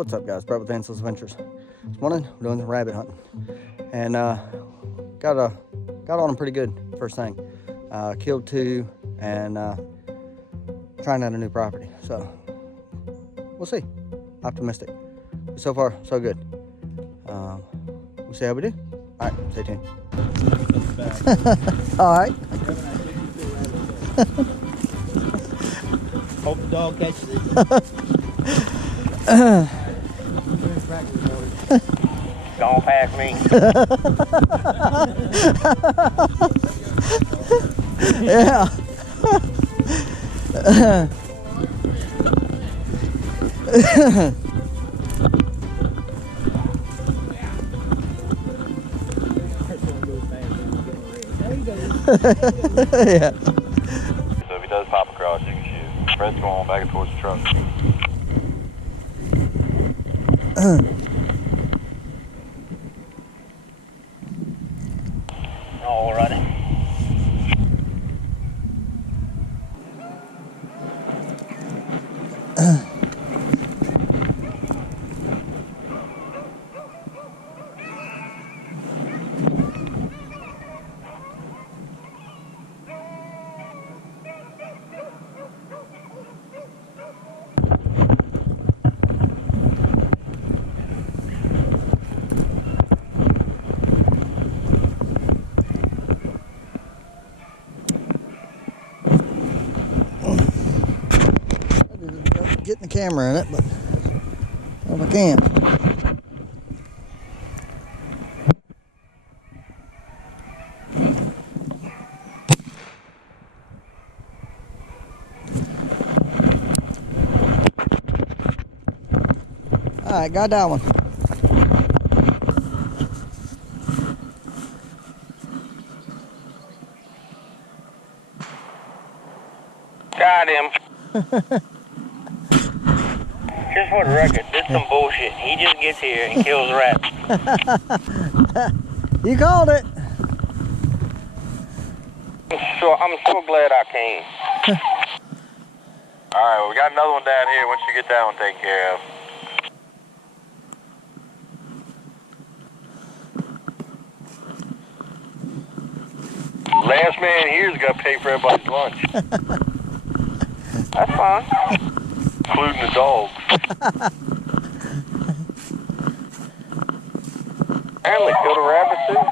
What's up, guys? Brett with Ansel's Adventures. This morning we're doing rabbit hunting, and got on them pretty good. First thing, killed two, and trying out a new property. So we'll see. Optimistic. But so far, so good. We'll see how we do. All right, stay tuned. All right. Hope the dog catches it. Don't pass me. Yeah. Yeah. So if he does pop across, you can shoot. Fred's going on back and towards the truck. Alrighty. Getting the camera in it, but I don't know if I can. All right, got that one. Got him. Just for the record, this is some bullshit. He just gets here and kills rats. You called it. I'm so glad I came. Alright, well, we got another one down here once you get that one taken care of. Last man here's got to pay for everybody's lunch. That's fine. Including the dogs. Apparently killed a rabbit too.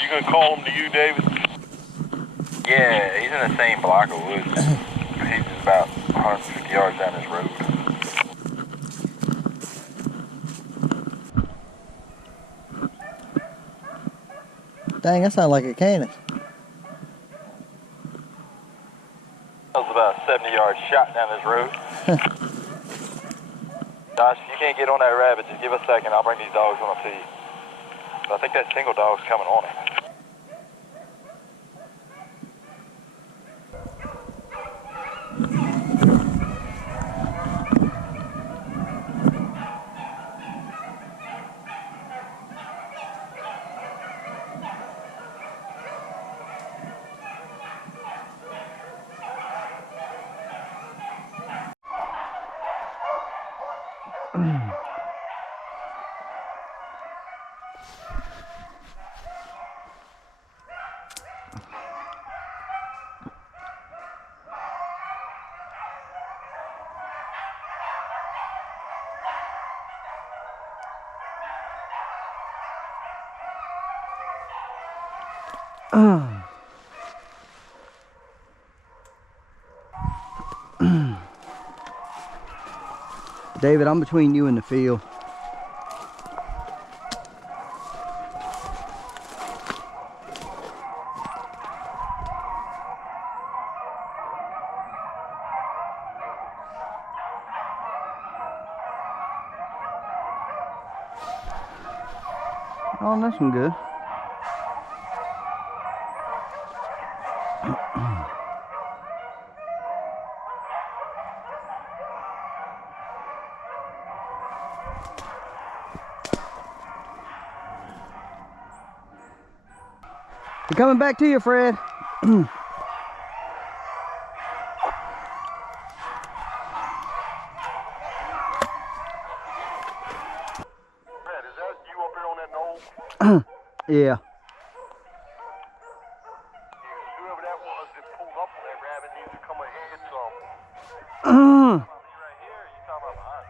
You gonna call him to you, David? Yeah, he's in the same block of woods. He's just about 150 yards down this road. Dang, that sounds like a cannon. That was about a 70-yard shot down this road. Josh, if you can't get on that rabbit, just give us a second. I'll bring these dogs on up to you. But I think that single dog's coming on it. David, I'm between you and the field. Oh, that's some good. We're coming back to you, Fred. Yeah. Whoever that was that pulled up on that rabbit needs to come ahead some. Uh, Right here, you talking about behind?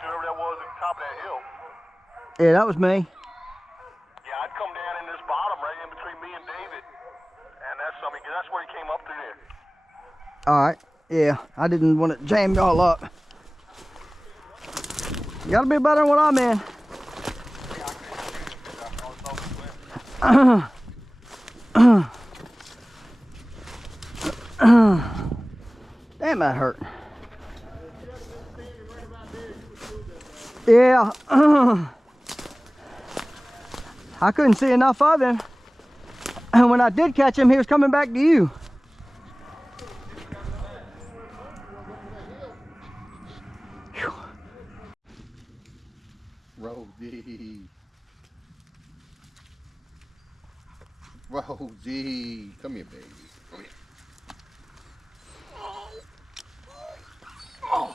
Whoever that was at the top of that hill. yeah, that was me. Yeah, I'd come down in this bottom right in between me and David. And that's something, that's where he came up through there. All right. Yeah, I didn't want to jam y'all up. You gotta be better than what I'm in. Damn, that hurt. Yeah. I couldn't see enough of him. And when I did catch him, he was coming back to you. Rosie. Rosie. Come here, baby. Come here. Oh.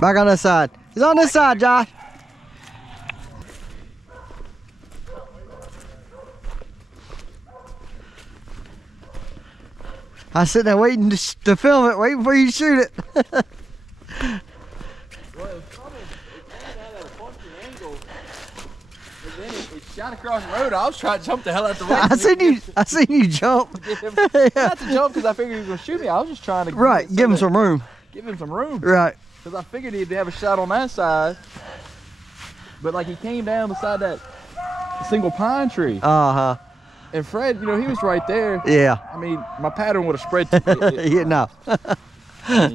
Back on this side. He's on this side, Josh. I was sitting there waiting to film it, waiting for you to shoot it. Shot across the road. I was trying to jump the hell out the way. I seen you jump. Not to jump because I figured he was gonna shoot me. I was just trying to Give him some room. Give him some room. Right. Because I figured he'd have a shot on that side. But like he came down beside that single pine tree. Uh-huh. And Fred, you know, he was right there. Yeah. I mean, my pattern would have spread. Yeah, no.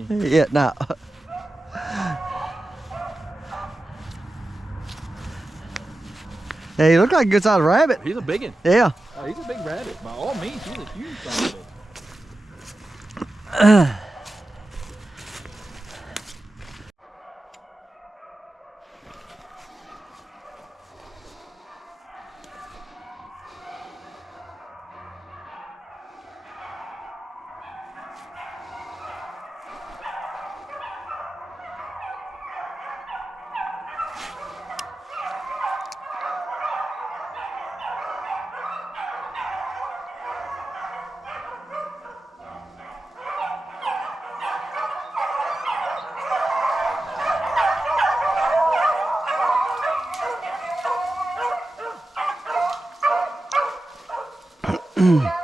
Yeah, no. Hey, you look like a good sized rabbit. He's a big one. Yeah. He's a big rabbit. By all means, he's a huge rabbit. All